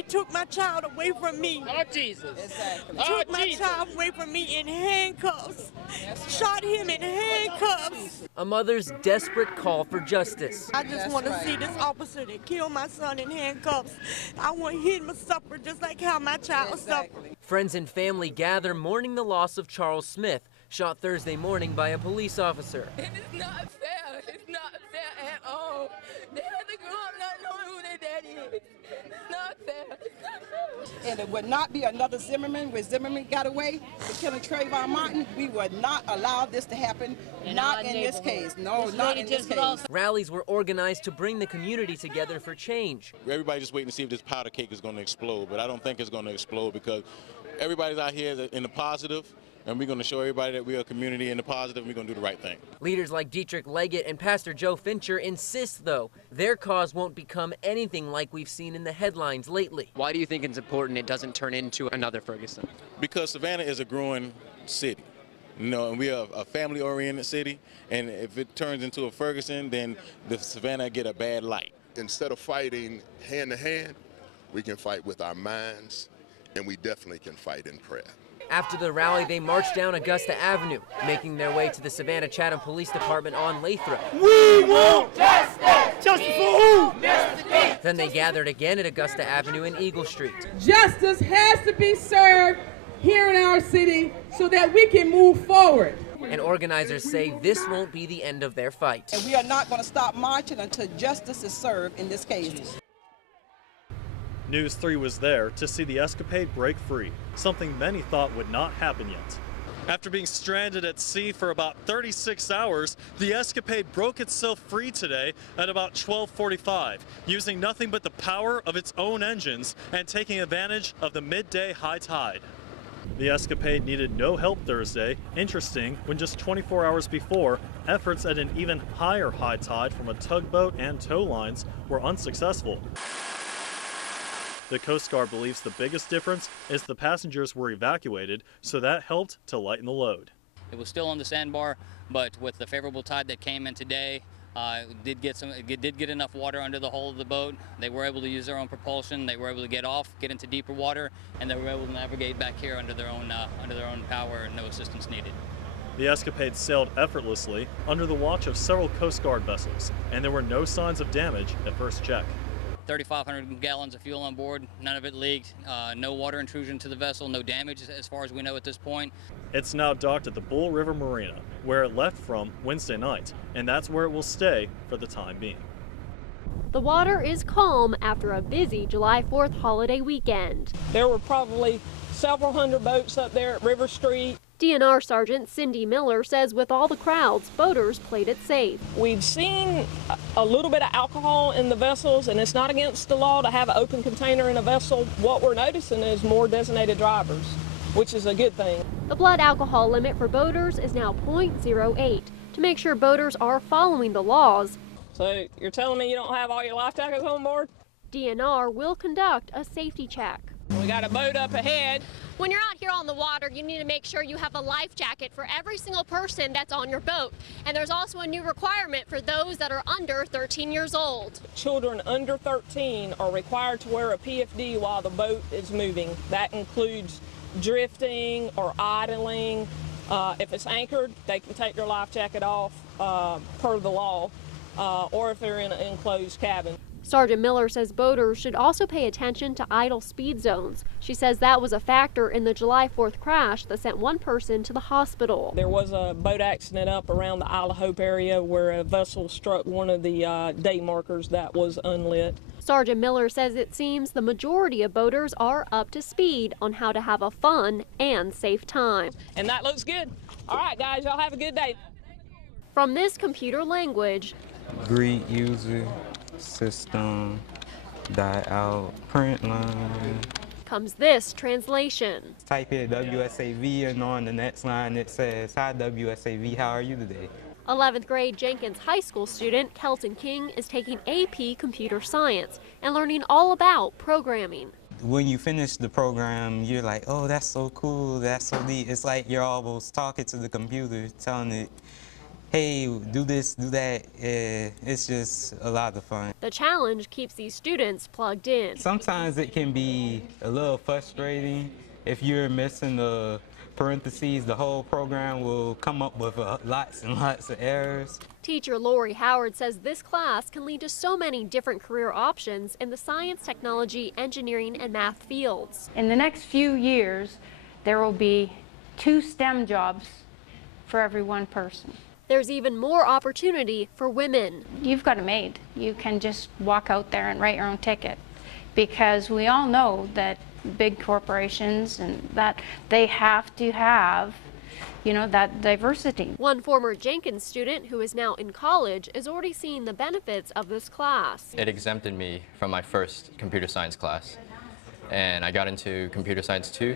They took my child away from me. Oh, Jesus. Exactly. Took my child away from me in handcuffs. Shot him in handcuffs. A mother's desperate call for justice. I just want to see this officer that killed my son in handcuffs. I want him to suffer just like how my child suffered. Friends and family gather mourning the loss of Charles Smith, shot Thursday morning by a police officer. It is not fair. It's not fair at all. They had to grow up not knowing who their daddy is. It's not fair. It's not fair. And it would not be another Zimmerman. When Zimmerman got away for killing Trayvon Martin, we would not allow this to happen. Not in this case. No, not in this case. Rallies were organized to bring the community together for change. Everybody's just waiting to see if this powder cake is going to explode, but I don't think it's going to explode because everybody's out here in the positive. And we're going to show everybody that we are a community in the positive, and we're going to do the right thing. Leaders like Dietrich Leggett and Pastor Joe Fincher insist, though, their cause won't become anything like we've seen in the headlines lately. Why do you think it's important it doesn't turn into another Ferguson? Because Savannah is a growing city. And we are a family-oriented city, and if it turns into a Ferguson, then the Savannah get a bad light. Instead of fighting hand-to-hand, we can fight with our minds, and we definitely can fight in prayer. After the rally, they marched down Augusta Avenue, making their way to the Savannah-Chatham Police Department on Lathrop. We want justice! Justice for who? Then they gathered again at Augusta Avenue and Eagle Street. Justice has to be served here in our city so that we can move forward. And organizers say this won't be the end of their fight. And we are not going to stop marching until justice is served in this case. News 3 was there to see the escapade break free, something many thought would not happen yet. After being stranded at sea for about 36 hours, the escapade broke itself free today at about 12:45, using nothing but the power of its own engines and taking advantage of the midday high tide. The escapade needed no help Thursday. Interesting, when just 24 hours before, efforts at an even higher high tide from a tugboat and tow lines were unsuccessful. The Coast Guard believes the biggest difference is the passengers were evacuated, so that helped to lighten the load. It was still on the sandbar, but with the favorable tide that came in today, it did get enough water under the hull of the boat. They were able to use their own propulsion. They were able to get off, get into deeper water, and they were able to navigate back here under their own power and no assistance needed. The escapade sailed effortlessly under the watch of several Coast Guard vessels, and there were no signs of damage at first check. 3,500 gallons of fuel on board, none of it leaked, no water intrusion to the vessel, no damage as far as we know at this point. It's now docked at the Bull River Marina, where it left from Wednesday night, and that's where it will stay for the time being. The water is calm after a busy July 4th holiday weekend. There were probably several hundred boats up there at River Street. DNR Sergeant Cindy Miller says with all the crowds, boaters played it safe. We've seen a little bit of alcohol in the vessels, and it's not against the law to have an open container in a vessel. What we're noticing is more designated drivers, which is a good thing. The blood alcohol limit for boaters is now 0.08 to make sure boaters are following the laws. So you're telling me you don't have all your life jackets on board? DNR will conduct a safety check. We got a boat up ahead. When you're out here on the water, you need to make sure you have a life jacket for every single person that's on your boat. And there's also a new requirement for those that are under 13 years old. Children under 13 are required to wear a PFD while the boat is moving. That includes drifting or idling. If it's anchored, they can take their life jacket off per the law, or if they're in an enclosed cabin. Sergeant Miller says boaters should also pay attention to idle speed zones. She says that was a factor in the July 4th crash that sent one person to the hospital. There was a boat accident up around the Isle of Hope area where a vessel struck one of the day markers that was unlit. Sergeant Miller says it seems the majority of boaters are up to speed on how to have a fun and safe time. And that looks good. All right, guys, y'all have a good day. From this computer language, greet user, system, die out, print line, comes this translation. Type here WSAV, and on the next line it says, "Hi WSAV, how are you today?" 11th grade Jenkins High School student Kelton King is taking AP Computer Science and learning all about programming. When you finish the program, you're like, oh, that's so cool, that's so neat. It's like you're almost talking to the computer, telling it, hey, do this, do that. It's just a lot of fun. The challenge keeps these students plugged in. Sometimes it can be a little frustrating. If you're missing the parentheses, the whole program will come up with lots and lots of errors. Teacher Lori Howard says this class can lead to so many different career options in the science, technology, engineering, and math fields. In the next few years, there will be 2 STEM jobs for every 1 person. There's even more opportunity for women. You've got a maid. You can just walk out there and write your own ticket, because we all know that big corporations and that they have to have, you know, that diversity. One former Jenkins student who is now in college is already seeing the benefits of this class. It exempted me from my first computer science class, and I got into computer science 2,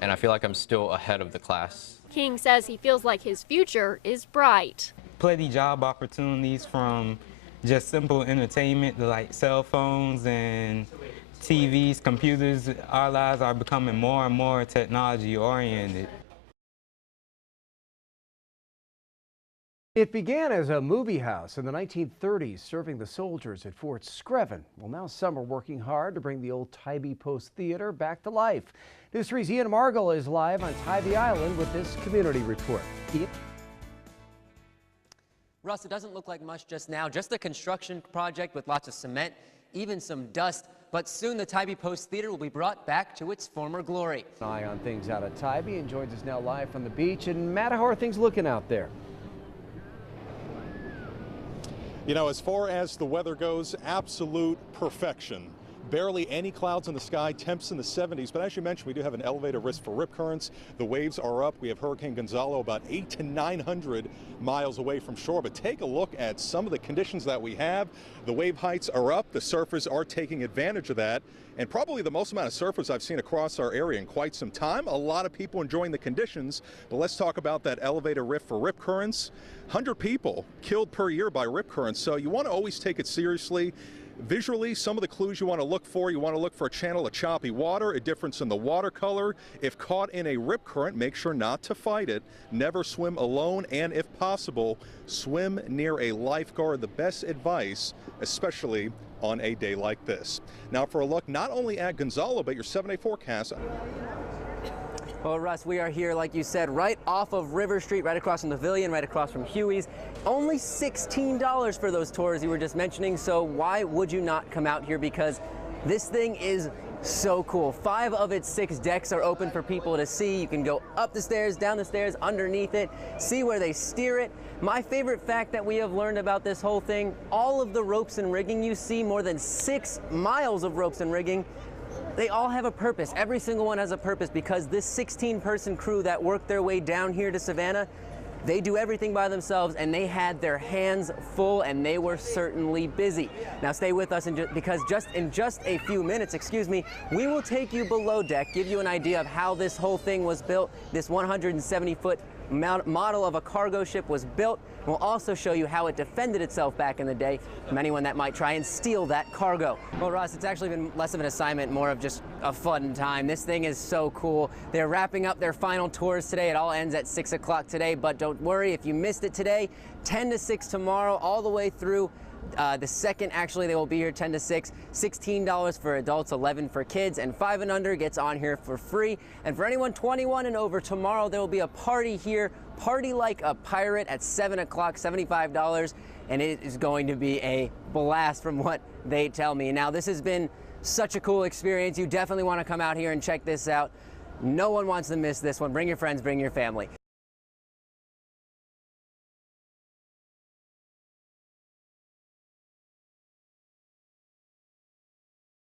and I feel like I'm still ahead of the class. King says he feels like his future is bright. Plenty job opportunities, from just simple entertainment to like cell phones and TVs, computers. Our lives are becoming more and more technology oriented. It began as a movie house in the 1930s, serving the soldiers at Fort Screven. Well, now some are working hard to bring the old Tybee Post Theater back to life. News 3's Ian Margall is live on Tybee Island with this community report. Ian? Russ, it doesn't look like much just now, just a construction project with lots of cement, even some dust. But soon the Tybee Post Theater will be brought back to its former glory. Eye on things out at Tybee, and joins us now live from the beach. And Matt, how are things looking out there? You know, as far as the weather goes, absolute perfection. Barely any clouds in the sky, temps in the 70s. But as you mentioned, we do have an elevated risk for rip currents. The waves are up. We have Hurricane Gonzalo about 800 to 900 miles away from shore. But take a look at some of the conditions that we have. The wave heights are up. The surfers are taking advantage of that. And probably the most amount of surfers I've seen across our area in quite some time. A lot of people enjoying the conditions. But let's talk about that elevated risk for rip currents. 100 people killed per year by rip currents. So you want to always take it seriously. Visually, some of the clues you want to look for a channel of choppy water, a difference in the water color. If caught in a rip current, make sure not to fight it. Never swim alone, and if possible, swim near a lifeguard. The best advice, especially on a day like this. Now for a look not only at Gonzalo, but your 7-day forecast. Well, Russ, we are here, like you said, right off of River Street, right across from the Pavilion, right across from Huey's. Only $16 for those tours you were just mentioning, so why would you not come out here? Because this thing is so cool. 5 of its 6 decks are open for people to see. You can go up the stairs, down the stairs, underneath it, see where they steer it. My favorite fact that we have learned about this whole thing, all of the ropes and rigging you see, more than 6 miles of ropes and rigging, they all have a purpose. Every single one has a purpose, because this 16-person crew that worked their way down here to Savannah, they do everything by themselves, and they had their hands full, and they were certainly busy. Now stay with us, because in just a few minutes, we will take you below deck, give you an idea of how this whole thing was built. This 170-foot model of a cargo ship was built. We'll also show you how it defended itself back in the day from anyone that might try and steal that cargo. Well, Ross, it's actually been less of an assignment, more of just a fun time. This thing is so cool. They're wrapping up their final tours today. It all ends at 6 o'clock today, but don't worry if you missed it today. 10 to 6 tomorrow, all the way through. The second, actually, they will be here 10 to 6, $16 for adults, 11 for kids, and 5 and under gets on here for free. And for anyone 21 and over, tomorrow there will be a party here, Party Like a Pirate at 7 o'clock, $75, and it is going to be a blast from what they tell me. Now, this has been such a cool experience. You definitely want to come out here and check this out. No one wants to miss this one. Bring your friends, bring your family.